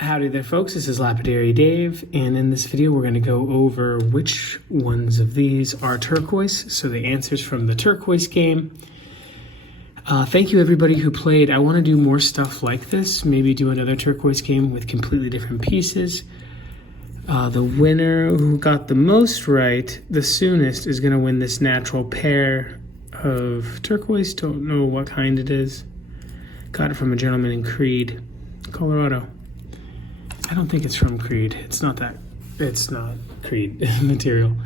Howdy there folks, this is Lapidary Dave, and in this video we're going to go over which ones of these are turquoise, so the answers from the turquoise game. Thank you everybody who played. I want to do more stuff like this, maybe do another turquoise game with completely different pieces. The winner who got the most right, the soonest, is going to win this natural pair of turquoise. Don't know what kind it is. Got it from a gentleman in Creed, Colorado. I don't think it's from Creed. It's not Creed material.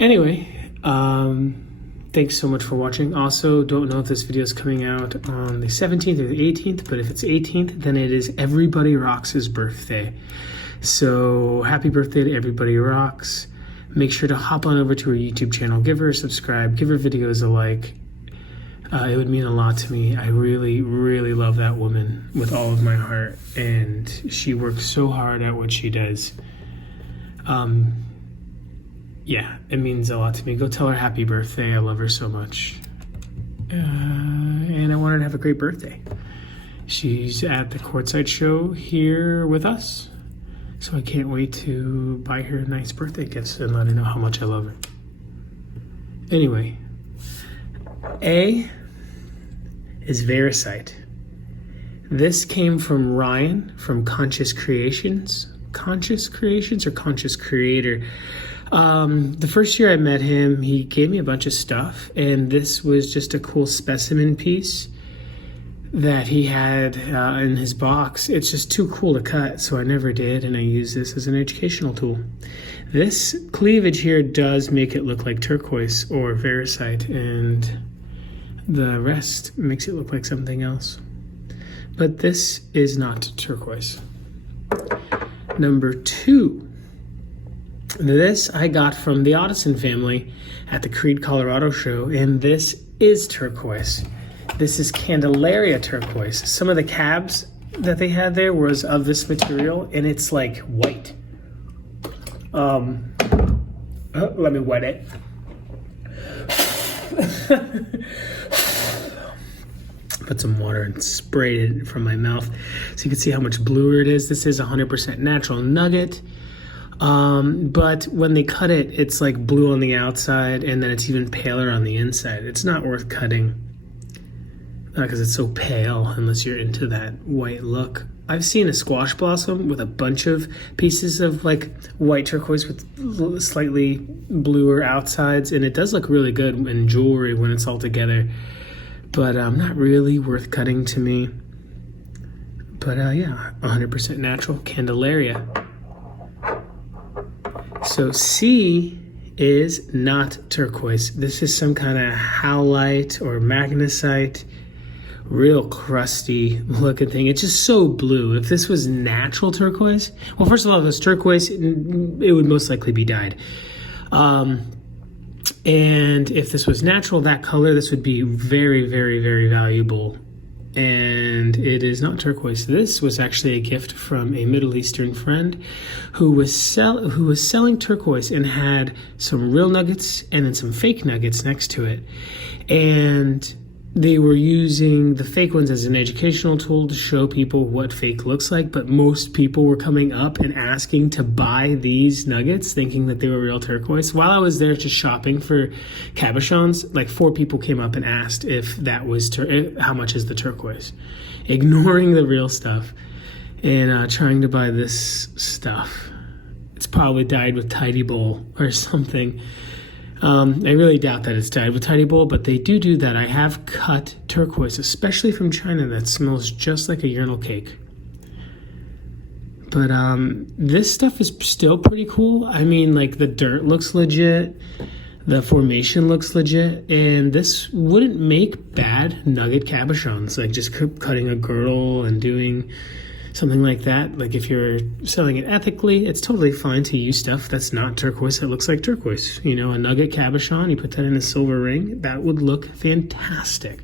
Anyway, thanks so much for watching. Also, don't know if this video is coming out on the 17th or the 18th, but if it's 18th, then it is Everybody Rocks' birthday. So happy birthday to Everybody Rocks. Make sure to hop on over to her YouTube channel, give her a subscribe, give her videos a like. It would mean a lot to me. I really, really love that woman with all of my heart, and she works so hard at what she does. Yeah, it means a lot to me. Go tell her happy birthday. I love her so much. And I want her to have a great birthday. She's at the Courtside show here with us, so I can't wait to buy her nice birthday gifts and let her know how much I love her. Anyway, A is Veracite. This came from Ryan from Conscious Creations. Conscious Creations or Conscious Creator. The first year I met him, he gave me a bunch of stuff, and this was just a cool specimen piece that he had in his box. It's just too cool to cut, so I never did, and I use this as an educational tool. This cleavage here does make it look like turquoise or Veracite, and the rest makes it look like something else. But this is not turquoise. Number 2. This I got from the Audison family at the Creed, Colorado show, and this is turquoise. This is Candelaria turquoise. Some of the cabs that they had there was of this material, and it's like white. Let me wet it. Put some water and sprayed it from my mouth so you can see how much bluer it is. This is 100% natural nugget, but when they cut it, it's like blue on the outside, and then it's even paler on the inside. It's not worth cutting because it's so pale unless you're into that white look. I've seen a squash blossom with a bunch of pieces of like white turquoise with slightly bluer outsides, and it does look really good in jewelry when it's all together. But not really worth cutting to me. But yeah, 100% natural Candelaria. So C is not turquoise. This is some kind of howlite or magnesite. Real crusty looking thing. It's just so blue. If this was natural turquoise, well, first of all, if it was turquoise, it would most likely be dyed. And if this was natural, that color, this would be very, very, very valuable. And it is not turquoise. This was actually a gift from a Middle Eastern friend who was selling turquoise and had some real nuggets and then some fake nuggets next to it. And they were using the fake ones as an educational tool to show people what fake looks like, but most people were coming up and asking to buy these nuggets, thinking that they were real turquoise. While I was there just shopping for cabochons, like 4 people came up and asked if that was how much is the turquoise, ignoring the real stuff and trying to buy this stuff. It's probably dyed with Tidy Bowl or something. I really doubt that it's dyed with Tidy Bowl, but they do that. I have cut turquoise, especially from China, that smells just like a urinal cake. But this stuff is still pretty cool. I mean, like, the dirt looks legit, the formation looks legit, and this wouldn't make bad nugget cabochons, like just cutting a girdle and doing something like that. Like, if you're selling it ethically, it's totally fine to use stuff that's not turquoise that looks like turquoise. You know, a nugget cabochon, you put that in a silver ring, that would look fantastic.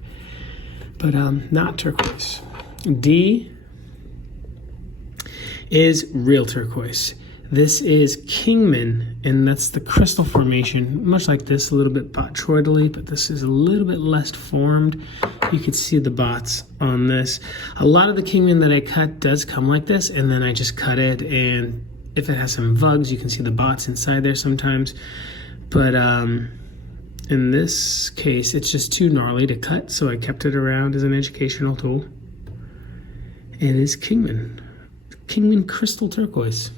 But not turquoise. D is real turquoise. This is Kingman, and that's the crystal formation, much like this, a little bit botroidally, but this is a little bit less formed. You can see the bots on this. A lot of the Kingman that I cut does come like this, and then I just cut it, and if it has some vugs, you can see the bots inside there sometimes. But in this case, it's just too gnarly to cut, so I kept it around as an educational tool. It is Kingman Crystal Turquoise.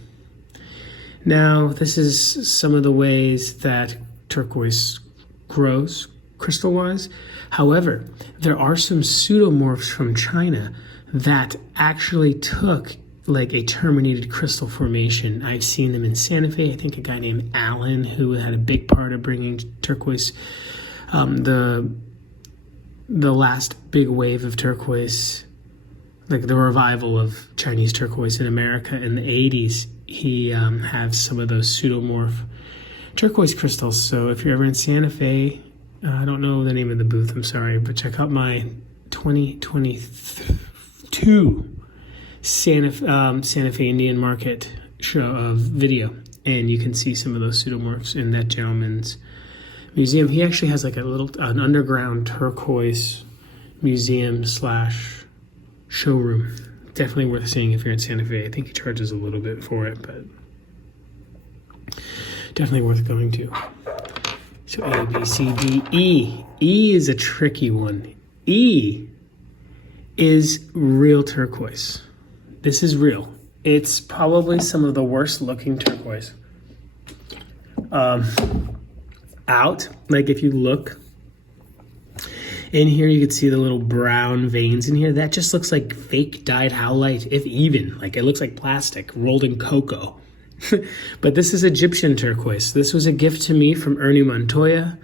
Now, this is some of the ways that turquoise grows crystal-wise. However, there are some pseudomorphs from China that actually took like a terminated crystal formation. I've seen them in Santa Fe. I think a guy named Alan, who had a big part of bringing turquoise, the last big wave of turquoise, like the revival of Chinese turquoise in America in the 80s. He has some of those pseudomorph turquoise crystals. So if you're ever in Santa Fe, I don't know the name of the booth, I'm sorry, but check out my 2022 Santa Fe Indian Market show of video, and you can see some of those pseudomorphs in that gentleman's museum. He actually has like an underground turquoise museum slash showroom. Definitely worth seeing if you're in Santa Fe. I think he charges a little bit for it, but definitely worth going to. So A, B, C, D, E. E is a tricky one. E is real turquoise. This is real. It's probably some of the worst looking turquoise out. Like if you look in here, you can see the little brown veins in here. That just looks like fake dyed howlite, if even. Like it looks like plastic rolled in cocoa. But this is Egyptian turquoise. This was a gift to me from Ernie Montoya,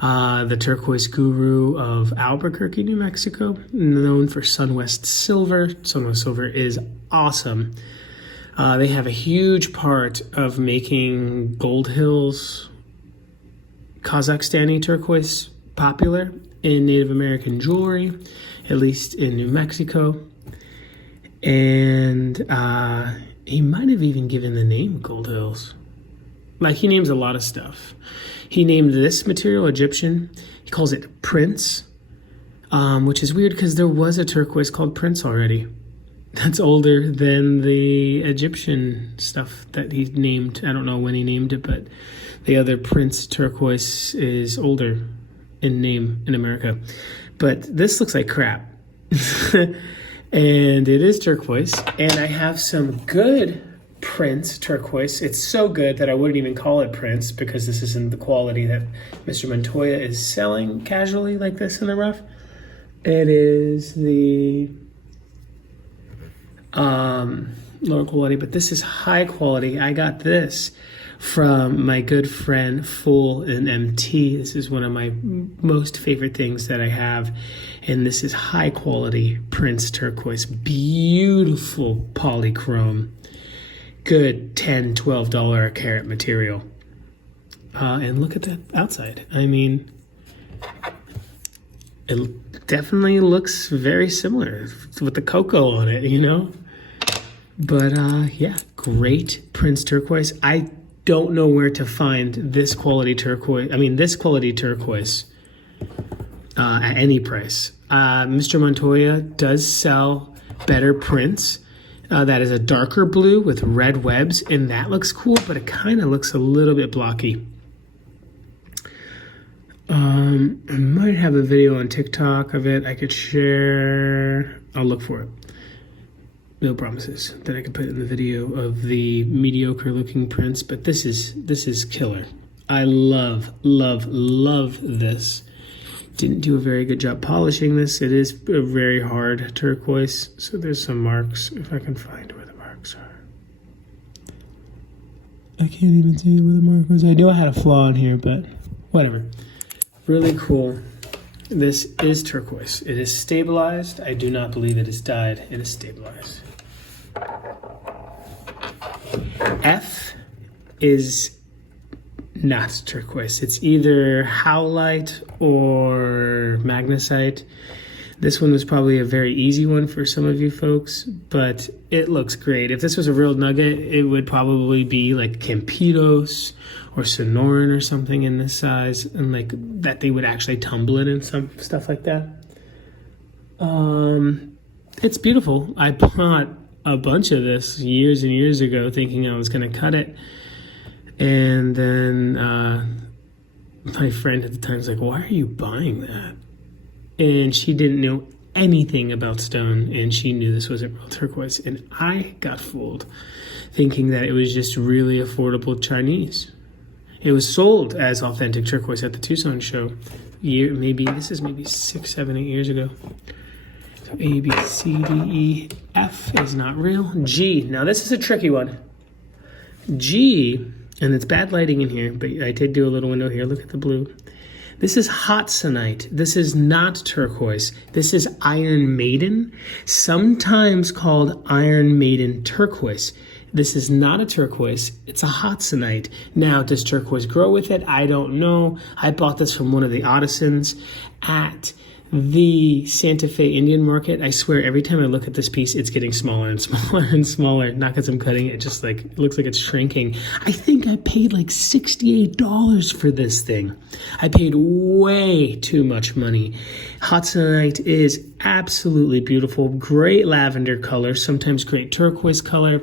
the turquoise guru of Albuquerque, New Mexico, known for Sunwest Silver. Sunwest Silver is awesome. They have a huge part of making Gold Hills, Kazakhstani turquoise popular in Native American jewelry, at least in New Mexico. And he might have even given the name Gold Hills. Like he names a lot of stuff. He named this material Egyptian. He calls it Prince, which is weird because there was a turquoise called Prince already. That's older than the Egyptian stuff that he named. I don't know when he named it, but the other Prince turquoise is older in name in America. But this looks like crap. And it is turquoise. And I have some good Prince turquoise. It's so good that I wouldn't even call it Prince because this isn't the quality that Mr. Montoya is selling casually like this in the rough. It is the lower quality, but this is high quality. I got this from my good friend Full in MT. This is one of my most favorite things that I have, and this is high quality Prince turquoise. Beautiful polychrome, good $10-12 a carat material. And look at the outside. I mean, it definitely looks very similar with the cocoa on it, you know? But yeah, great Prince turquoise. I don't know where to find this quality turquoise. I mean, this quality turquoise at any price. Mr. Montoya does sell better prints. That is a darker blue with red webs, and that looks cool, but it kind of looks a little bit blocky. I might have a video on TikTok of it I could share. I'll look for it. No promises that I could put in the video of the mediocre looking prints, but this is killer. I love this. Didn't do a very good job polishing this. It is a very hard turquoise, so there's some marks, if I can find where the marks are. I can't even see where the mark was. I knew I had a flaw in here, but whatever. Really cool. This is turquoise. It is stabilized. I do not believe it is dyed. It is stabilized. F is not turquoise. It's either howlite or magnesite. This one was probably a very easy one for some of you folks, but it looks great. If this was a real nugget, it would probably be like Campitos or Sonoran or something in this size, and like that they would actually tumble it and some stuff like that. It's beautiful. I bought a bunch of this years and years ago thinking I was going to cut it. And then my friend at the time was like, why are you buying that? And she didn't know anything about stone, and she knew this wasn't real turquoise. And I got fooled thinking that it was just really affordable Chinese. It was sold as authentic turquoise at the Tucson show. This is maybe 6, 7, 8 years ago. So A, B, C, D, E, F is not real. G, now this is a tricky one. G, and it's bad lighting in here, but I did do a little window here. Look at the blue. This is Hotsonite. This is not turquoise. This is Iron Maiden, sometimes called Iron Maiden turquoise. This is not a turquoise. It's a Hotsonite. Now, does turquoise grow with it? I don't know. I bought this from one of the artisans at the Santa Fe Indian Market. I swear every time I look at this piece, it's getting smaller and smaller and smaller. Not because I'm cutting it, just like it looks like it's shrinking. I think I paid like $68 for this thing. I paid way too much money. Hotsonite is absolutely beautiful. Great lavender color, sometimes great turquoise color.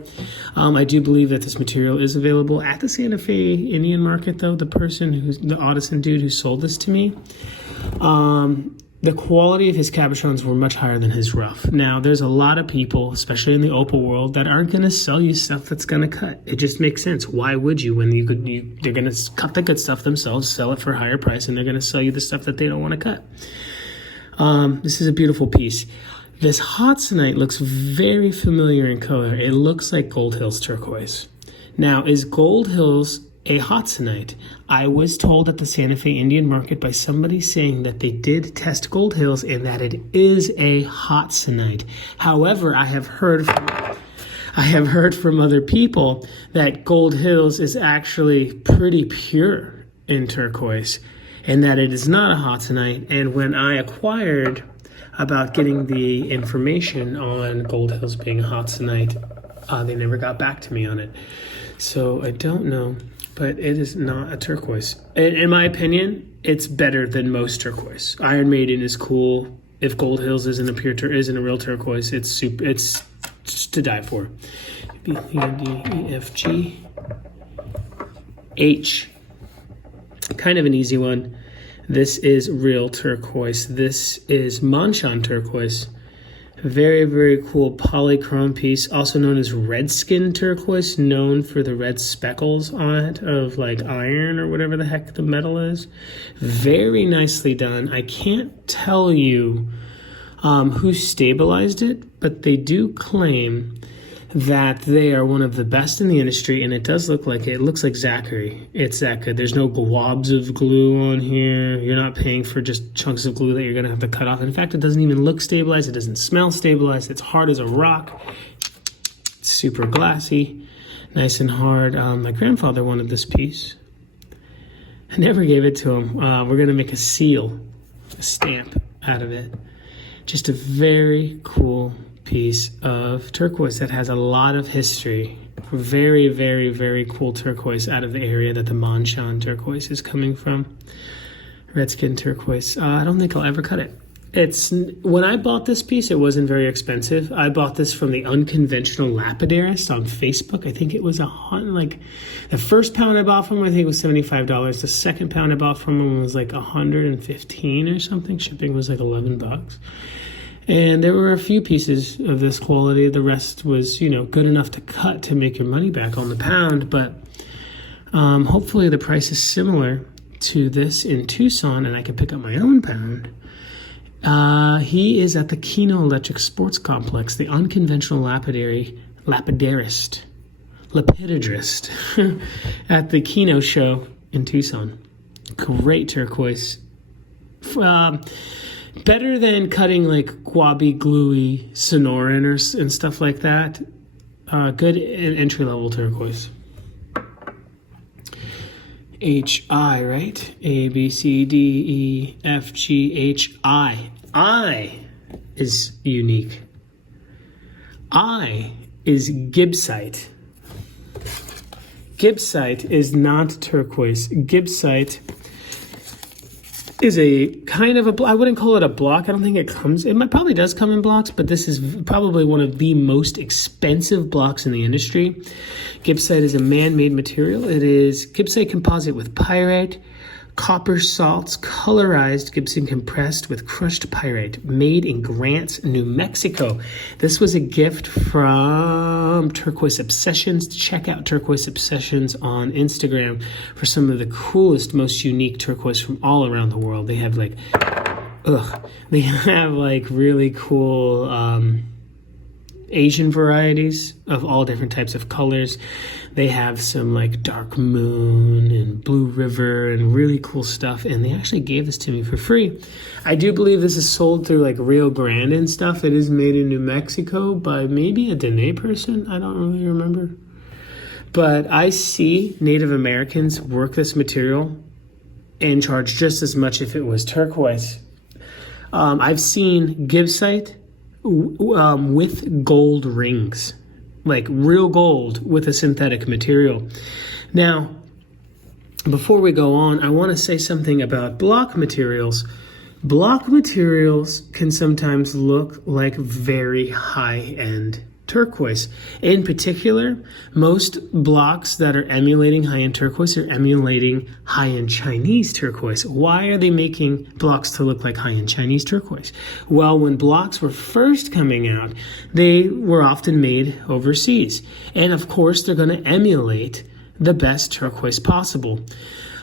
I do believe that this material is available at the Santa Fe Indian Market, though. The artisan dude who sold this to me, the quality of his cabochons were much higher than his rough. Now, there's a lot of people, especially in the opal world, that aren't going to sell you stuff that's going to cut. It just makes sense. Why would you when they're going to cut the good stuff themselves, sell it for a higher price, and they're going to sell you the stuff that they don't want to cut? This is a beautiful piece. This Hotsonite looks very familiar in color. It looks like Gold Hills turquoise. Now, is Gold Hills a Hotsonite? I was told at the Santa Fe Indian Market by somebody saying that they did test Gold Hills and that it is a Hotsonite. However, I have heard from other people that Gold Hills is actually pretty pure in turquoise and that it is not a Hotsonite. And when I acquired about getting the information on Gold Hills being a Hotsonite, they never got back to me on it. So I don't know. But it is not a turquoise. In my opinion, it's better than most turquoise. Iron Maiden is cool. If Gold Hills isn't a real turquoise, it's just to die for. B, C, D, E, F, G, H. Kind of an easy one. This is real turquoise. This is Manshan turquoise. Very, very cool polychrome piece, also known as redskin turquoise, known for the red speckles on it of like iron or whatever the heck the metal is. Very nicely done. I can't tell you who stabilized it, but they do claim that they are one of the best in the industry, and it does look like it. It looks like Zachary. It's that good. There's no globs of glue on here. You're not paying for just chunks of glue that you're going to have to cut off. In fact, it doesn't even look stabilized. It doesn't smell stabilized. It's hard as a rock. It's super glassy, nice and hard. My grandfather wanted this piece. I never gave it to him. We're going to make a seal, a stamp out of it. Just a very cool piece of turquoise that has a lot of history. Very, very, very cool turquoise out of the area that the Manshan turquoise is coming from. Redskin turquoise. I don't think I'll ever cut it. When I bought this piece, it wasn't very expensive. I bought this from the Unconventional Lapidarist on Facebook. I think it was the first pound I bought from him, I think it was $75. The second pound I bought from him was like $115 or something. Shipping was like $11. And there were a few pieces of this quality. The rest was, good enough to cut to make your money back on the pound. But hopefully the price is similar to this in Tucson, and I can pick up my own pound. He is at the Keno Electric Sports Complex, the Unconventional Lapidarist at the Keno show in Tucson. Great turquoise. Better than cutting like Guabi Gluey Sonoran and stuff like that. Good entry-level turquoise. H-I, right? A, B, C, D, E, F, G, H, I. I. is unique. I is gibbsite. Gibbsite is not turquoise. Gibbsite is a kind of I wouldn't call it a block. I don't think it probably does come in blocks, but this is probably one of the most expensive blocks in the industry. Gibbsite is a man-made material. It is gibbsite composite with pyrite, copper salts, colorized gypsum compressed with crushed pyrite, made in Grants, New Mexico. This was a gift from Turquoise Obsessions. Check out Turquoise Obsessions on Instagram for some of the coolest, most unique turquoise from all around the world. They have really cool Asian varieties of all different types of colors. They have some like dark moon and blue river and really cool stuff, and they actually gave this to me for free. I do believe this is sold through like Rio Grande and stuff. It is made in New Mexico by maybe a Dene person. I don't really remember. But I see Native Americans work this material and charge just as much if it was turquoise. I've seen gibbsite with gold rings, like real gold with a synthetic material. Now, before we go on, I want to say something about block materials. Block materials can sometimes look like very high-end turquoise. In particular, most blocks that are emulating high-end turquoise are emulating high-end Chinese turquoise. Why are they making blocks to look like high-end Chinese turquoise? Well, when blocks were first coming out, they were often made overseas. And of course, they're going to emulate the best turquoise possible.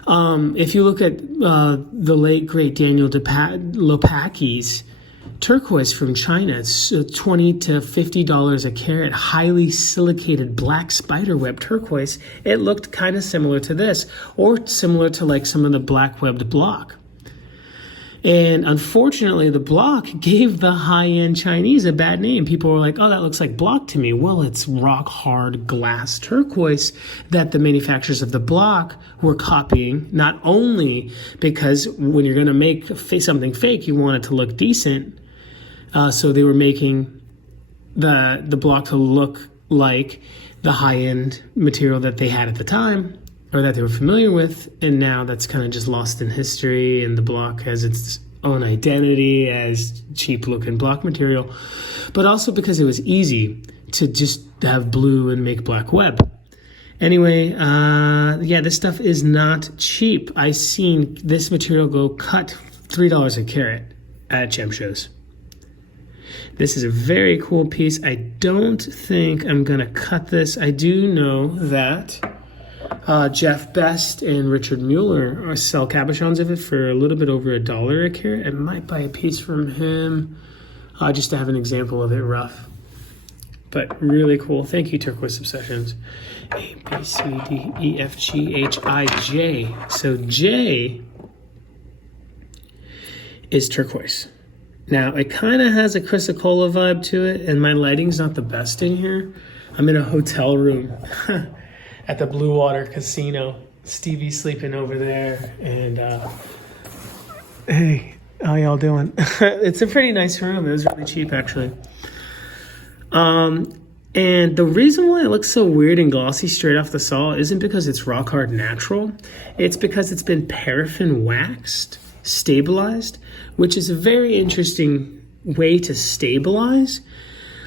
If you look at the late, great Daniel Lopaki's turquoise from China, it's $20 to $50 a carat, highly silicated black spiderweb turquoise. It looked kind of similar to this, or similar to like some of the black webbed block. And unfortunately, the block gave the high-end Chinese a bad name. People were like, oh, that looks like block to me. Well, it's rock-hard glass turquoise that the manufacturers of the block were copying, not only because when you're going to make something fake, you want it to look decent. So they were making the block to look like the high-end material that they had at the time, or that they were familiar with, and now that's kind of just lost in history, and the block has its own identity as cheap-looking block material, but also because it was easy to just have blue and make black web. Anyway, this stuff is not cheap. I seen this material go cut $3 a carat at gem shows. This is a very cool piece. I don't think I'm going to cut this. I do know that Jeff Best and Richard Mueller sell cabochons of it for a little bit over $1 a carat. I might buy a piece from him just to have an example of it rough. But really cool. Thank you, Turquoise Obsessions. A, B, C, D, E, F, G, H, I, J. So J is turquoise. Now, it kind of has a Chrysocolla vibe to it, and my lighting's not the best in here. I'm in a hotel room at the Blue Water Casino. Stevie's sleeping over there, and hey, how y'all doing? It's a pretty nice room. It was really cheap, actually. And the reason why it looks so weird and glossy straight off the saw isn't because it's rock hard natural. It's because it's been paraffin waxed, stabilized, which is a very interesting way to stabilize.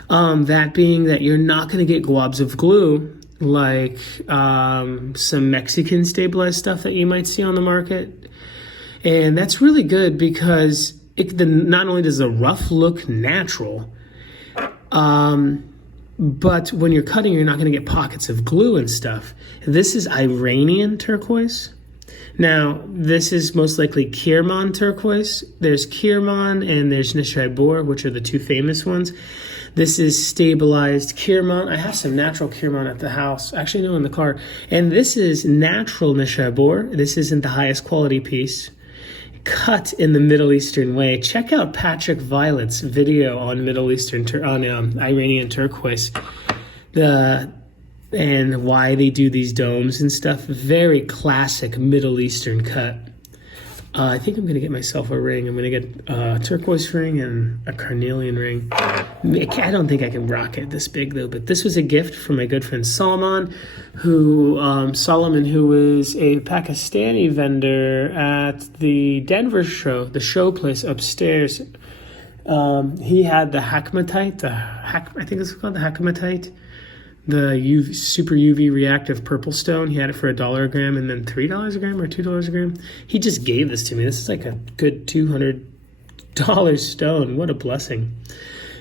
That being that you're not going to get globs of glue like some Mexican stabilized stuff that you might see on the market. And that's really good because not only does the rough look natural, but when you're cutting, you're not going to get pockets of glue and stuff. This is Iranian turquoise. Now, this is most likely Kirman turquoise. There's Kirman and there's Nishaibor, which are the two famous ones. This is stabilized Kirman. I have some natural Kirman at the house. Actually, no, in the car. And this is natural Nishaibor. This isn't the highest quality piece. Cut in the Middle Eastern way. Check out Patrick Violet's video on Iranian turquoise. And why they do these domes and stuff. Very classic Middle Eastern cut. I think I'm going to get myself a ring. I'm going to get a turquoise ring and a carnelian ring. I don't think I can rock it this big, though. But this was a gift from my good friend Solomon, who is a Pakistani vendor at the Denver show, the show place upstairs. He had the Hakmatite, I think it's called the Hakmatite, the super UV reactive purple stone. He had it for $1 a gram and then $3 a gram or $2 a gram. He just gave this to me. This is like a good $200 stone. What a blessing.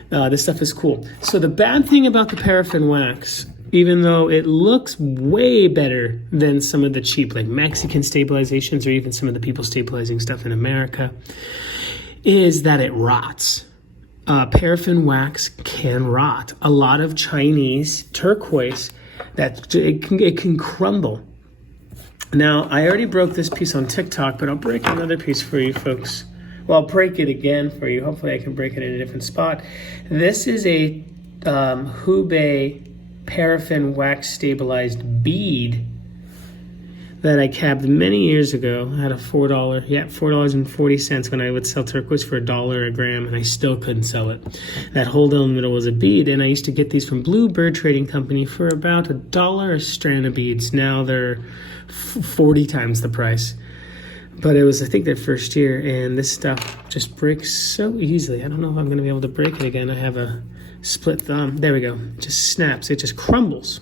This stuff is cool. So the bad thing about the paraffin wax, even though it looks way better than some of the cheap like Mexican stabilizations or even some of the people stabilizing stuff in America, is that it rots. Paraffin wax can rot. A lot of Chinese turquoise, it can crumble. Now, I already broke this piece on TikTok, but I'll break another piece for you folks. Well, I'll break it again for you. Hopefully I can break it in a different spot. This is a Hubei paraffin wax stabilized bead that I cabbed many years ago at a $4.40 when I would sell turquoise for $1 a gram, and I still couldn't sell it. That hole down the middle was a bead, and I used to get these from Bluebird Trading Company for about $1 a strand of beads. Now they're 40 times the price. But it was, I think, their first year, and this stuff just breaks so easily. I don't know if I'm going to be able to break it again. I have a split thumb. There we go. It just snaps. It just crumbles.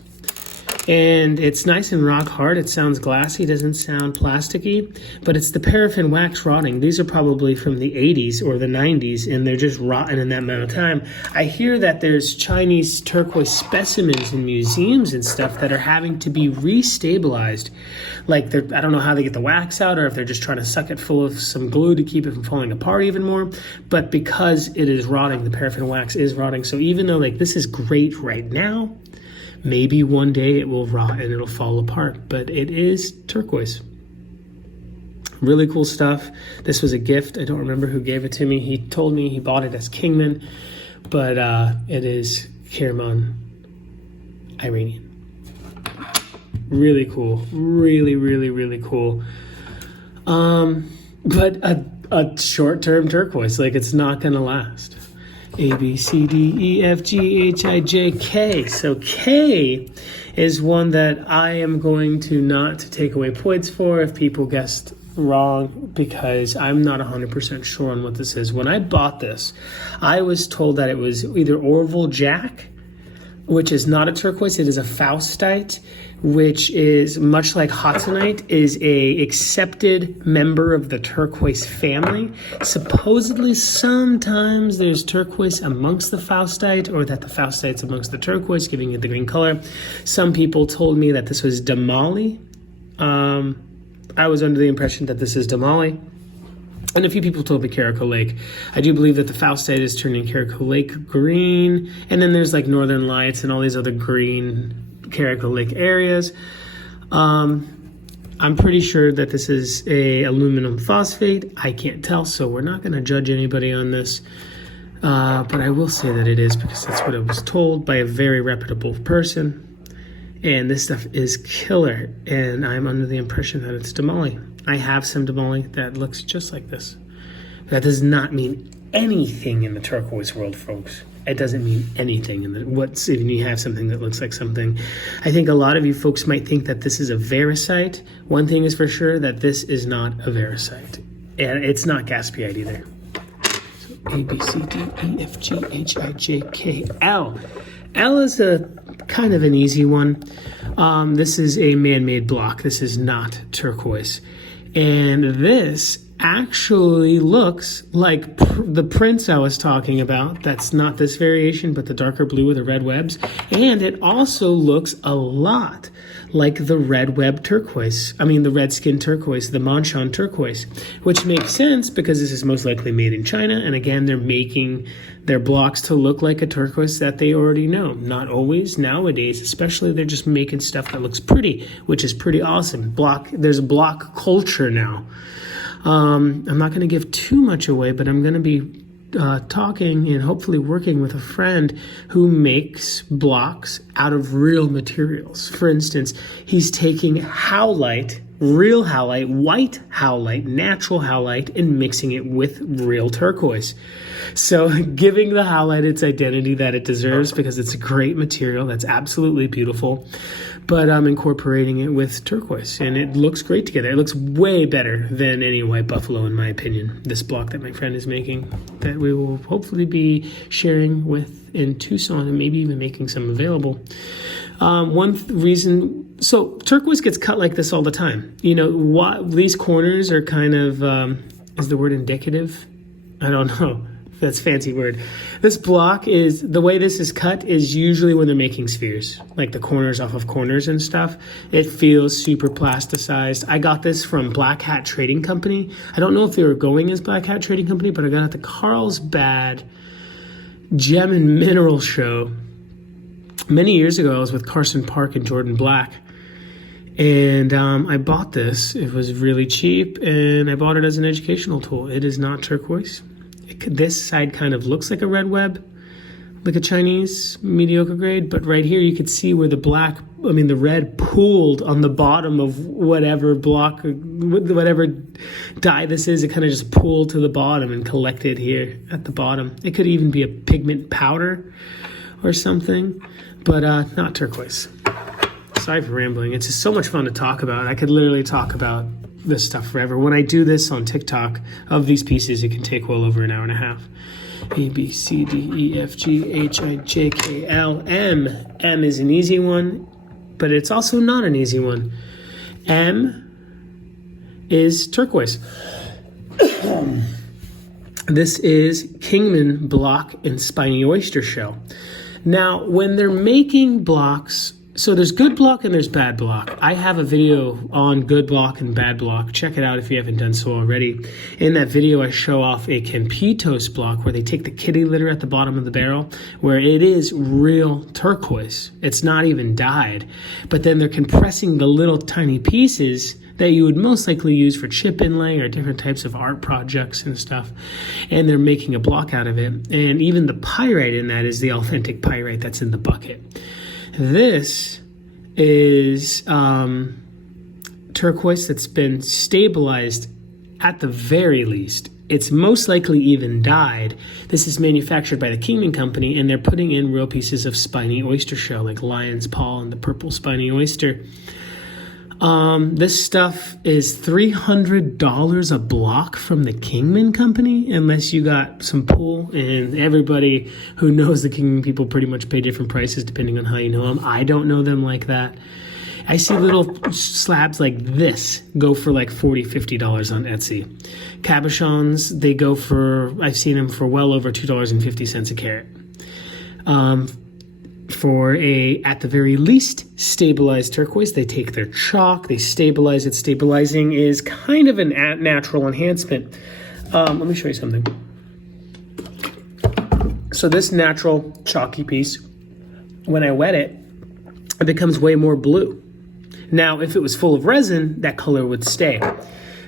And it's nice and rock hard. It sounds glassy, doesn't sound plasticky, but it's the paraffin wax rotting. These are probably from the 80s or the 90s, and they're just rotten in that amount of time. I hear that there's Chinese turquoise specimens in museums and stuff that are having to be restabilized. Like, I don't know how they get the wax out, or if they're just trying to suck it full of some glue to keep it from falling apart even more. But because it is rotting, the paraffin wax is rotting. So even though like this is great right now, maybe one day it will rot and it'll fall apart, but it is turquoise. Really cool stuff. This was a gift. I don't remember who gave it to me. He told me he bought it as Kingman, but it is Kiraman Iranian. Really cool. Really, really, really cool. But a short-term turquoise, like it's not going to last. A, B, C, D, E, F, G, H, I, J, K. So K is one that I am going to not take away points for if people guessed wrong, because I'm not 100% sure on what this is. When I bought this, I was told that it was either Orville Jack, which is not a turquoise, it is a faustite, which is much like Hotonite, is a accepted member of the turquoise family. Supposedly, sometimes there's turquoise amongst the faustite, or that the faustite's amongst the turquoise, giving it the green color. Some people told me that this was Damali. I was under the impression that this is Damali. And a few people told me Caracal Lake. I do believe that the faustite is turning Caracal Lake green. And then there's like Northern Lights and all these other green Caracal Lake areas. I'm pretty sure that this is a aluminum phosphate. I can't tell, so we're not going to judge anybody on this. But I will say that it is, because that's what I was told by a very reputable person. And this stuff is killer, and I'm under the impression that it's Damali. I have some Damali that looks just like this. That does not mean anything in the turquoise world, folks. It doesn't mean anything in if you have something that looks like something. I think a lot of you folks might think that this is a variscite. One thing is for sure, that this is not a variscite, and it's not gaspiite either. So A, B, C, D, E, F, G, H, I, J, K, L. L is a kind of an easy one. This is a man-made block. This is not turquoise. And this actually looks like the prints I was talking about. That's not this variation, but the darker blue with the red webs. And it also looks a lot like the red web turquoise. I mean, the red skin turquoise, the Manshan turquoise, which makes sense because this is most likely made in China. And again, they're making their blocks to look like a turquoise that they already know. Not always. Nowadays, especially, they're just making stuff that looks pretty, which is pretty awesome. There's a block culture now. I'm not going to give too much away, but I'm going to be talking and hopefully working with a friend who makes blocks out of real materials. For instance, he's taking howlite, real howlite, white howlite, natural howlite, and mixing it with real turquoise. So giving the howlite its identity that it deserves, because it's a great material that's absolutely beautiful, but I'm incorporating it with turquoise, and it looks great together. It looks way better than any white buffalo, in my opinion. This block that my friend is making, that we will hopefully be sharing with in Tucson, and maybe even making some available. Reason, so turquoise gets cut like this all the time. You know, these corners are kind of, is the word indicative? I don't know. That's a fancy word. This block is, the way this is cut is usually when they're making spheres, like the corners off of corners and stuff. It feels super plasticized. I got this from Black Hat Trading Company. I don't know if they were going as Black Hat Trading Company, but I got it at the Carlsbad Gem and Mineral Show. Many years ago, I was with Carson Park and Jordan Black, and I bought this. It was really cheap, and I bought it as an educational tool. It is not turquoise. This side kind of looks like a red web, like a Chinese mediocre grade, but right here you could see where the red pooled on the bottom of whatever block, whatever dye this is. It kind of just pooled to the bottom and collected here at the bottom. It could even be a pigment powder or something, but not turquoise. Sorry for rambling. It's just so much fun to talk about. I could literally talk about this stuff forever. When I do this on TikTok of these pieces, it can take well over an hour and a half. A, B, C, D, E, F, G, H, I, J, K, L, M. M is an easy one, but it's also not an easy one. M is turquoise. This is Kingman block and spiny oyster shell. Now, when they're making blocks, so there's good block and there's bad block. I have a video on good block and bad block. Check it out if you haven't done so already. In that video, I show off a Campitos block where they take the kitty litter at the bottom of the barrel, where it is real turquoise. It's not even dyed. But then they're compressing the little tiny pieces that you would most likely use for chip inlay or different types of art projects and stuff. And they're making a block out of it. And even the pyrite in that is the authentic pyrite that's in the bucket. This is turquoise that's been stabilized at the very least. It's most likely even dyed. This is manufactured by the Kingman Company, and they're putting in real pieces of spiny oyster shell, like lion's paw and the purple spiny oyster. This stuff is $300 a block from the Kingman Company, unless you got some pull, and everybody who knows the Kingman people pretty much pay different prices depending on how you know them. I don't know them like that. I see little slabs like this go for like $40, $50 on Etsy. Cabochons, they go for, I've seen them for well over $2.50 a carat. For a, at the very least, stabilized turquoise, they take their chalk, they stabilize it. Stabilizing is kind of a natural enhancement. Let me show you something. So this natural chalky piece, when I wet it, it becomes way more blue. Now, if it was full of resin, that color would stay.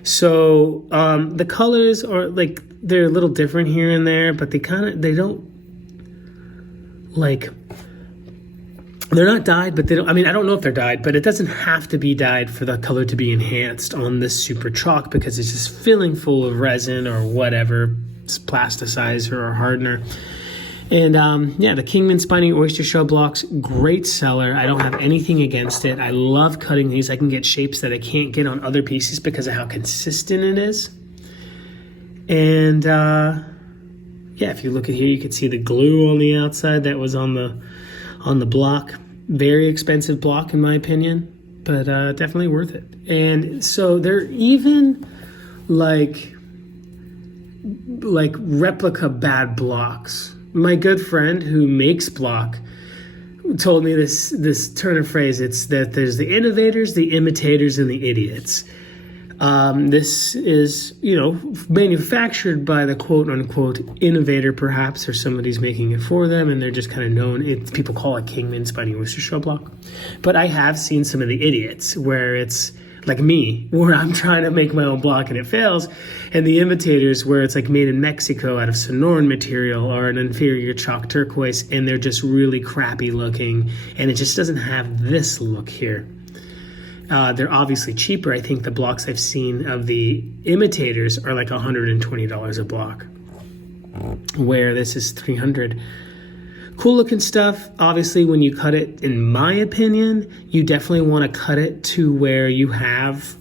So the colors are like, they're a little different here and there, but they don't like, they're not dyed, but they don't, I mean, I don't know if they're dyed, but it doesn't have to be dyed for the color to be enhanced on this super chalk, because it's just filling full of resin or whatever, plasticizer or hardener. And yeah, the Kingman Spiny Oyster Shell blocks, great seller. I don't have anything against it. I love cutting these. I can get shapes that I can't get on other pieces because of how consistent it is. And yeah, if you look at here, you can see the glue on the outside that was on the block. Very expensive block in my opinion, but definitely worth it. And so they're even like replica bad blocks. My good friend who makes block told me this turn of phrase. It's that there's the innovators, the imitators, and the idiots. This is, manufactured by the quote-unquote innovator, perhaps, or somebody's making it for them, and they're just kind of known. People call it Kingman Spiny Oyster Shell block. But I have seen some of the idiots where it's like me, where I'm trying to make my own block and it fails, and the imitators where it's like made in Mexico out of Sonoran material or an inferior chalk turquoise, and they're just really crappy looking, and it just doesn't have this look here. They're obviously cheaper. I think the blocks I've seen of the imitators are like $120 a block, where this is $300. Cool looking stuff. Obviously, when you cut it, in my opinion, you definitely want to cut it to where you have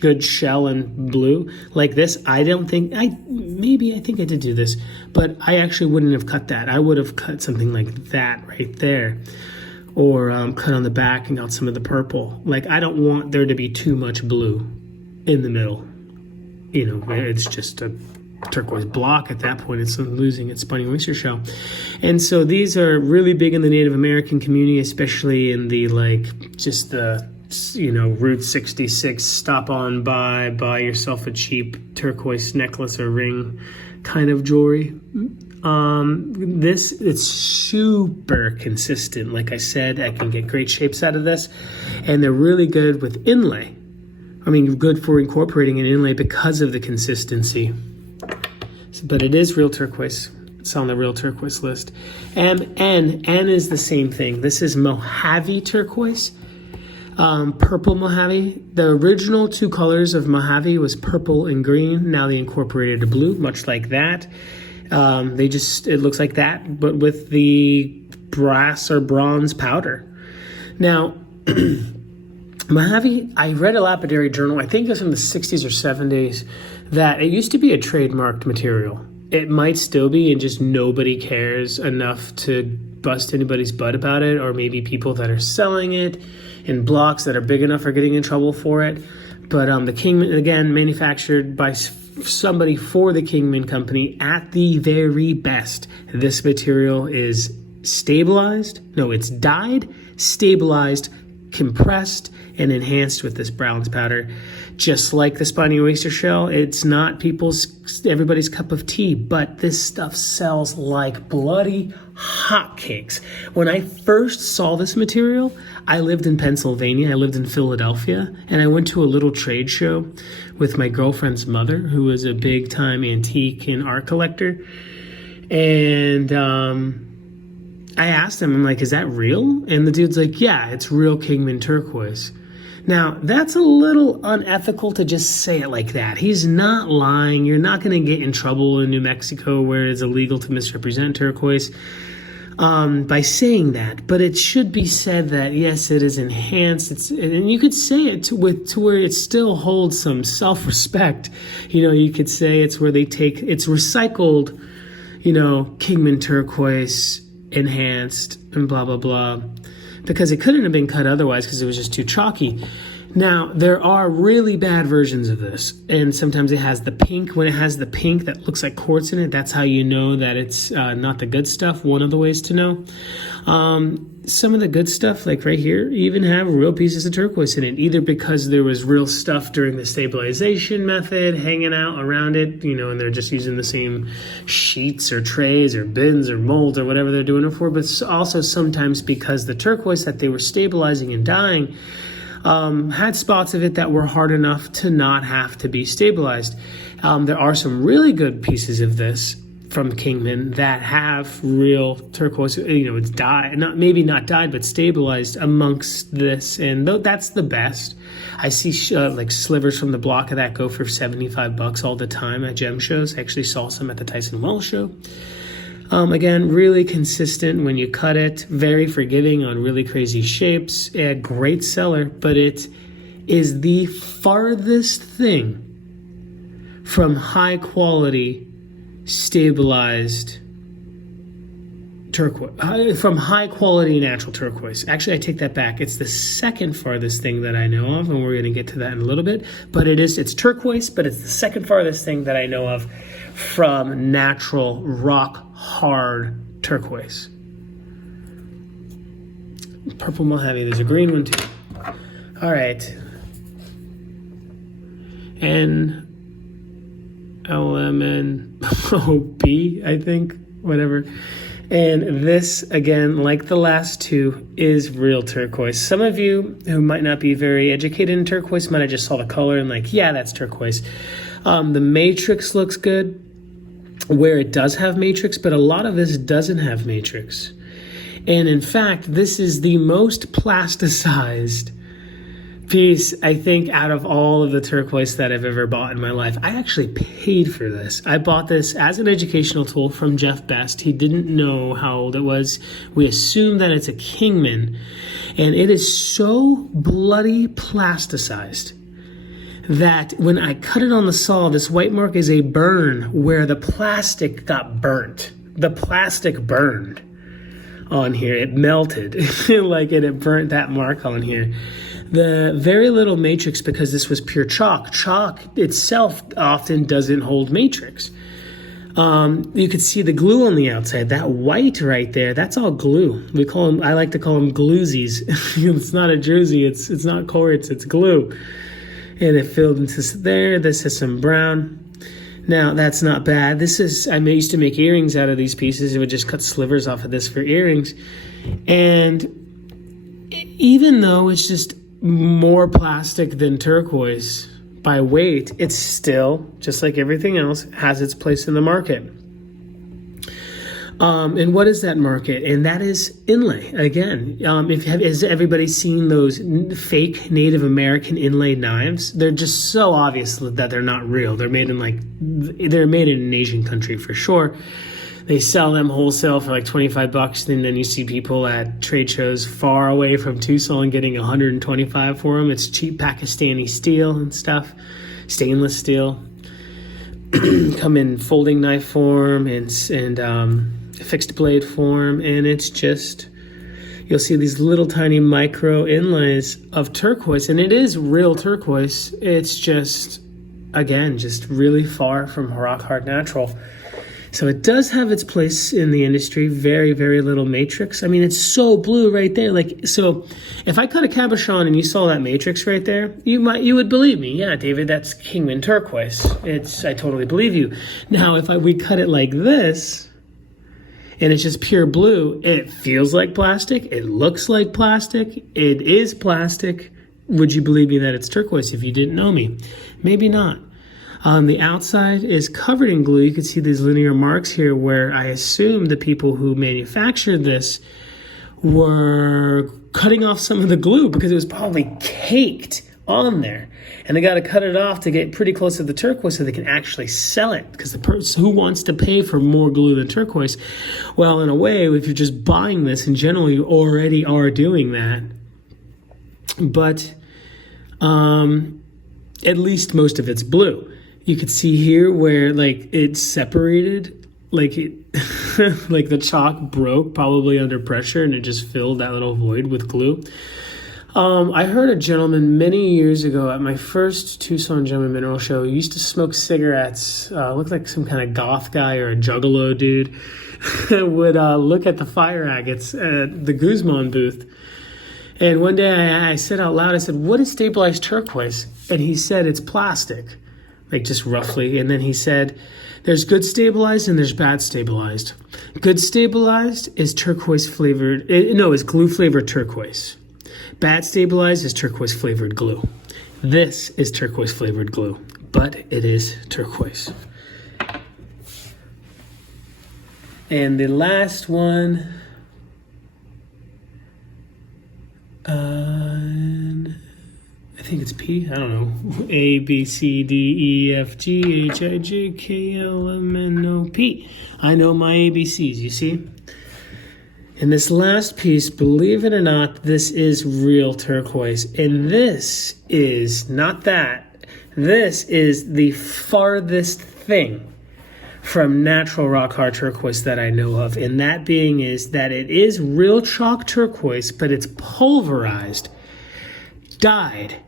good shell and blue. Like this, I think I did do this, but I actually wouldn't have cut that. I would have cut something like that right there, or cut on the back and got some of the purple. Like, I don't want there to be too much blue in the middle. You know, it's just a turquoise block at that point. It's losing its spiny oyster shell. And so these are really big in the Native American community, especially in the Route 66, stop on by, buy yourself a cheap turquoise necklace or ring kind of jewelry. It's super consistent. Like I said, I can get great shapes out of this, and they're really good with inlay. I mean, good for incorporating an inlay because of the consistency. But it is real turquoise. It's on the real turquoise list. N is the same thing. This is Mojave turquoise. Purple Mojave. The original two colors of Mojave was purple and green. Now they incorporated a blue, much like that. It looks like that, but with the brass or bronze powder. Now, Mojave, I read a lapidary journal, I think it was from the 60s or 70s, that it used to be a trademarked material. It might still be, and just nobody cares enough to bust anybody's butt about it, or maybe people that are selling it in blocks that are big enough are getting in trouble for it. But the Kingman, again, manufactured by somebody for the Kingman Company at the very best. This material is stabilized. No, it's dyed, stabilized, compressed, and enhanced with this bronze powder. Just like the spiny oyster shell, it's not everybody's cup of tea, but this stuff sells like bloody hotcakes. When I first saw this material, I lived in Pennsylvania, I lived in Philadelphia, and I went to a little trade show with my girlfriend's mother, who was a big time antique and art collector. And I asked him, I'm like, is that real? And the dude's like, yeah, it's real Kingman turquoise. Now, that's a little unethical to just say it like that. He's not lying. You're not going to get in trouble in New Mexico where it's illegal to misrepresent turquoise by saying that. But it should be said that, yes, it is enhanced. And you could say it to where it still holds some self-respect. You know, you could say it's where it's recycled, Kingman turquoise, enhanced, and blah, blah, blah. Because it couldn't have been cut otherwise because it was just too chalky. Now, there are really bad versions of this, and sometimes it has the pink. When it has the pink that looks like quartz in it, that's how you know that it's not the good stuff, one of the ways to know. Some of the good stuff, like right here, even have real pieces of turquoise in it, either because there was real stuff during the stabilization method hanging out around it, and they're just using the same sheets or trays or bins or molds or whatever they're doing it for, but also sometimes because the turquoise that they were stabilizing and dyeing had spots of it that were hard enough to not have to be stabilized. There are some really good pieces of this from Kingman that have real turquoise, it's dyed, maybe not dyed, but stabilized amongst this, and that's the best. I see like slivers from the block of that go for $75 all the time at gem shows. I actually saw some at the Tyson Wells show. Again, really consistent when you cut it, very forgiving on really crazy shapes, a great seller, but it is the farthest thing from high quality stabilized turquoise, from high quality natural turquoise. Actually, I take that back. It's the second farthest thing that I know of, and we're going to get to that in a little bit. But it's turquoise, but it's the second farthest thing that I know of from natural rock hard turquoise. Purple Mojave. There's a green one too. All right. NLMNOP, I think, whatever. And this, again, like the last two, is real turquoise. Some of you who might not be very educated in turquoise might have just saw the color and like, yeah, that's turquoise. The matrix looks good where it does have matrix, but a lot of this doesn't have matrix. And in fact, this is the most plasticized piece, I think, out of all of the turquoise that I've ever bought in my life. I actually paid for this. I bought this as an educational tool from Jeff Best. He didn't know how old it was. We assume that it's a Kingman, and it is so bloody plasticized that when I cut it on the saw, this white mark is a burn where the plastic got burnt. The plastic burned on here. It melted like it burnt that mark on here. The very little matrix, because this was pure chalk. Chalk itself often doesn't hold matrix. You could see the glue on the outside. That white right there, that's all glue. I like to call them gluesies. It's not a jersey. It's not quartz. It's glue. And it filled into there. This is some brown. Now, that's not bad. I used to make earrings out of these pieces. It would just cut slivers off of this for earrings. And even though it's just more plastic than turquoise by weight, it's still, just like everything else, has its place in the market. And what is that market? And that is inlay. Again, has everybody seen those fake Native American inlaid knives? They're just so obvious that they're not real. They're made in an Asian country for sure. They sell them wholesale for like $25, and then you see people at trade shows far away from Tucson getting $125 for them. It's cheap Pakistani steel and stuff, stainless steel. Come in folding knife form and fixed blade form, and it's just, you'll see these little tiny micro inlays of turquoise, and it is real turquoise. It's just, again, just really far from rock hard natural. So it does have its place in the industry. Very, very little matrix. I mean, it's so blue right there. So if I cut a cabochon and you saw that matrix right there, you would believe me. Yeah, David, that's Kingman turquoise. I totally believe you. Now, if we cut it like this, and it's just pure blue, it feels like plastic. It looks like plastic. It is plastic. Would you believe me that it's turquoise if you didn't know me? Maybe not. The outside is covered in glue. You can see these linear marks here where I assume the people who manufactured this were cutting off some of the glue because it was probably caked on there. And they got to cut it off to get pretty close to the turquoise so they can actually sell it, because the person who wants to pay for more glue than turquoise, well, in a way, if you're just buying this, in general, you already are doing that. But at least most of it's blue. You could see here where it's separated, like the chalk broke probably under pressure and it just filled that little void with glue. I heard a gentleman many years ago at my first Tucson Gem and Mineral Show. He used to smoke cigarettes, looked like some kind of goth guy or a juggalo dude, would look at the fire agates at the Guzman booth. And one day I said out loud, I said, "What is stabilized turquoise?" And he said, "It's plastic." Just roughly. And then he said, there's good stabilized and there's bad stabilized. Good stabilized is turquoise flavored, is glue flavored turquoise. Bad stabilized is turquoise flavored glue. This is turquoise flavored glue, but it is turquoise. And the last one, I think it's P. I don't know. A, B, C, D, E, F, G, H, I, J, K, L, M, N, O, P. I know my ABCs, you see? And this last piece, believe it or not, this is real turquoise. And this is not that. This is the farthest thing from natural rock hard turquoise that I know of. And that being is that it is real chalk turquoise, but it's pulverized, dyed,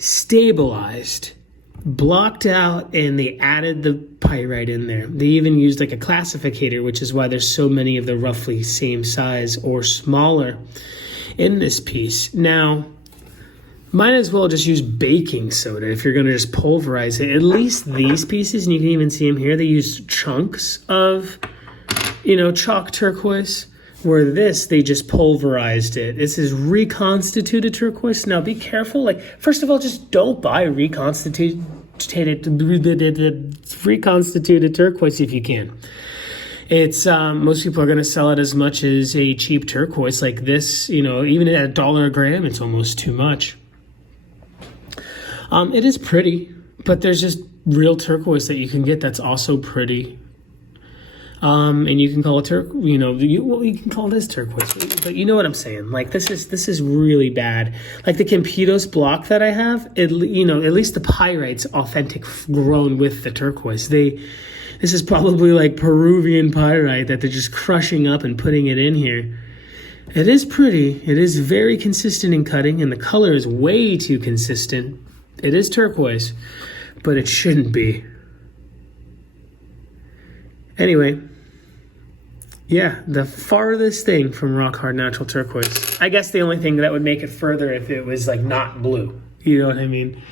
stabilized, blocked out, and they added the pyrite in there. They even used a classificator, which is why there's so many of the roughly same size or smaller in this piece. Now, might as well just use baking soda if you're going to just pulverize it. At least these pieces, and you can even see them here, they use chunks of, chalk turquoise. Where they just pulverized it. This is reconstituted turquoise. Now be careful. First of all, just don't buy reconstituted turquoise if you can. It's most people are going to sell it as much as a cheap turquoise like this. Even at $1 a gram, it's almost too much. It is pretty, but there's just real turquoise that you can get that's also pretty. And you can call it you can call this turquoise, but you know what I'm saying. Like this is really bad. Like the Campitos block that I have, at least the pyrite's authentic, grown with the turquoise. This is probably like Peruvian pyrite that they're just crushing up and putting it in here. It is pretty. It is very consistent in cutting, and the color is way too consistent. It is turquoise, but it shouldn't be. Anyway, yeah, the farthest thing from rock hard natural turquoise. I guess the only thing that would make it further if it was like not blue. You know what I mean?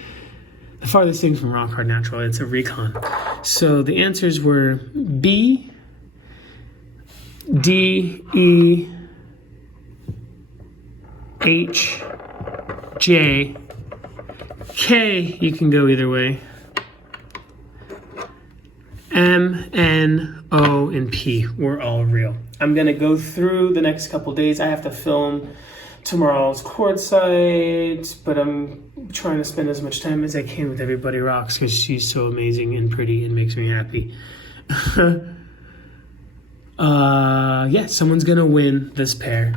The farthest thing from rock hard natural, it's a recon. So the answers were B, D, E, H, J, K, you can go either way, M, N, O, and P were all real. I'm going to go through the next couple days. I have to film tomorrow's quartzite, but I'm trying to spend as much time as I can with Everybody Rocks because she's so amazing and pretty and makes me happy. Yeah, someone's going to win this pair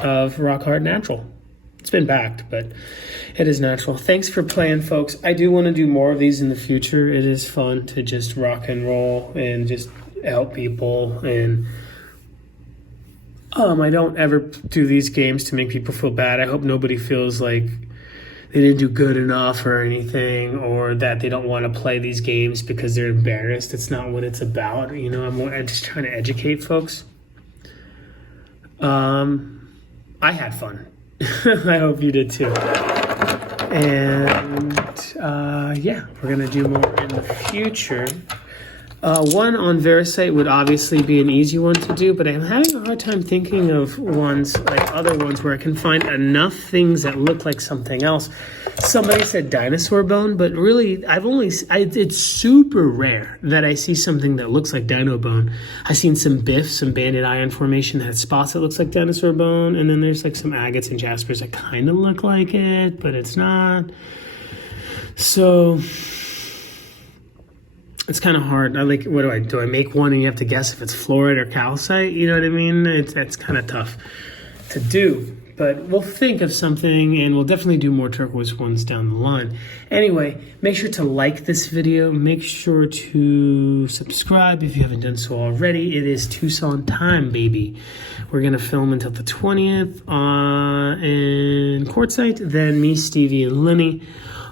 of rock hard natural. It's been backed, but it is natural. Thanks for playing, folks. I do want to do more of these in the future. It is fun to just rock and roll and just help people. And I don't ever do these games to make people feel bad. I hope nobody feels like they didn't do good enough or anything, or that they don't want to play these games because they're embarrassed. It's not what it's about. I'm just trying to educate folks. I had fun. I hope you did too. And yeah, we're going to do more in the future. One on Verisite would obviously be an easy one to do, but I'm having a hard time thinking of ones like other ones where I can find enough things that look like something else. Somebody said dinosaur bone, but really it's super rare that I see something that looks like dino bone. I've seen some BIF, some banded iron formation that has spots that looks like dinosaur bone, and then there's like some agates and jaspers that kind of look like it, but it's not. So it's kind of hard. What do I make one and you have to guess if it's fluorite or calcite? You know what I mean? That's kind of tough to do, but we'll think of something and we'll definitely do more turquoise ones down the line. Anyway, make sure to like this video. Make sure to subscribe if you haven't done so already. It is Tucson time, baby. We're going to film until the 20th in quartzite. Then me, Stevie, and Lenny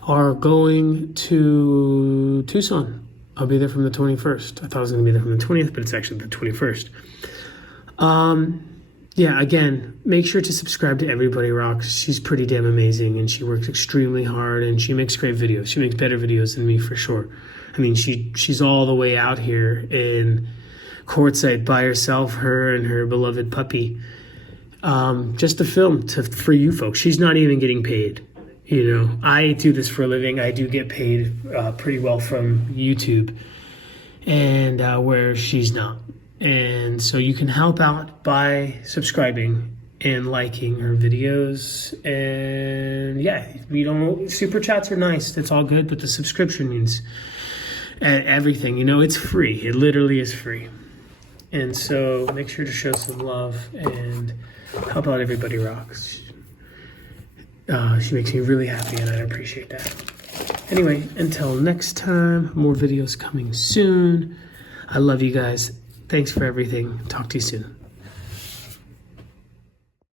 are going to Tucson. I'll be there from the 21st. I thought I was going to be there from the 20th, but it's actually the 21st. Yeah, again, make sure to subscribe to Everybody Rocks. She's pretty damn amazing, and she works extremely hard, and she makes great videos. She makes better videos than me, for sure. I mean, she's all the way out here in quartzite by herself, her and her beloved puppy, just to film for you folks. She's not even getting paid. I do this for a living. I do get paid pretty well from YouTube, and where she's not. And so you can help out by subscribing and liking her videos. And yeah, super chats are nice. That's all good, but the subscription means everything. It's free. It literally is free. And so make sure to show some love and help out Everybody Rocks. She makes me really happy, and I appreciate that. Anyway, until next time, more videos coming soon. I love you guys. Thanks for everything. Talk to you soon.